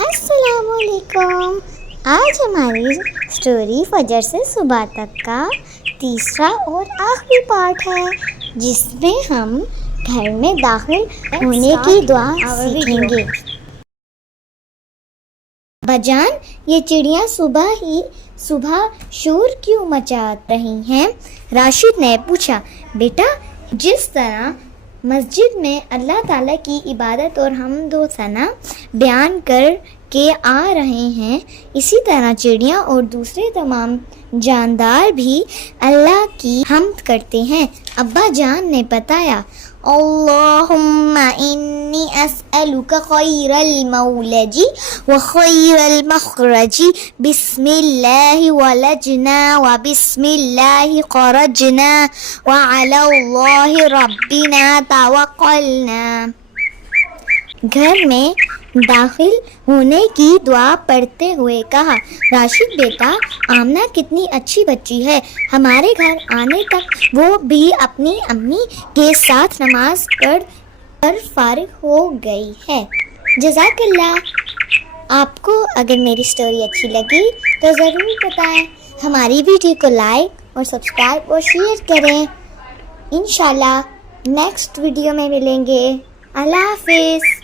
السلام علیکم۔ آج ہماری اسٹوری فجر سے صبح تک کا تیسرا اور آخری پارٹ ہے، جس میں ہم گھر میں داخل ہونے کی دعا سیکھیں گے۔ ابا جان، یہ چڑیاں صبح شور کیوں مچا رہی ہیں؟ راشد نے پوچھا۔ بیٹا، جس طرح مسجد میں اللہ تعالیٰ کی عبادت اور حمد و ثنا بیان کر کے آ رہے ہیں، اسی طرح چڑیاں اور دوسرے تمام جاندار بھی اللہ کی حمد کرتے ہیں۔ ابا جان نے بتایا، اللہم انی اسألک خیر المولج و خیر المخرج، بسم اللہ ولجنا و بسم اللہ خرجنا وعلی اللہ ربنا توکلنا۔ گھر میں داخل ہونے کی دعا پڑھتے ہوئے کہا، راشد بیٹا، آمنہ کتنی اچھی بچی ہے، ہمارے گھر آنے تک وہ بھی اپنی امی کے ساتھ نماز پڑھ کر فارغ ہو گئی ہے۔ جزاک اللہ۔ آپ کو اگر میری اسٹوری اچھی لگی تو ضرور بتائیں، ہماری ویڈیو کو لائک اور سبسکرائب اور شیئر کریں۔ انشاءاللہ نیکسٹ ویڈیو میں ملیں گے۔ اللہ حافظ۔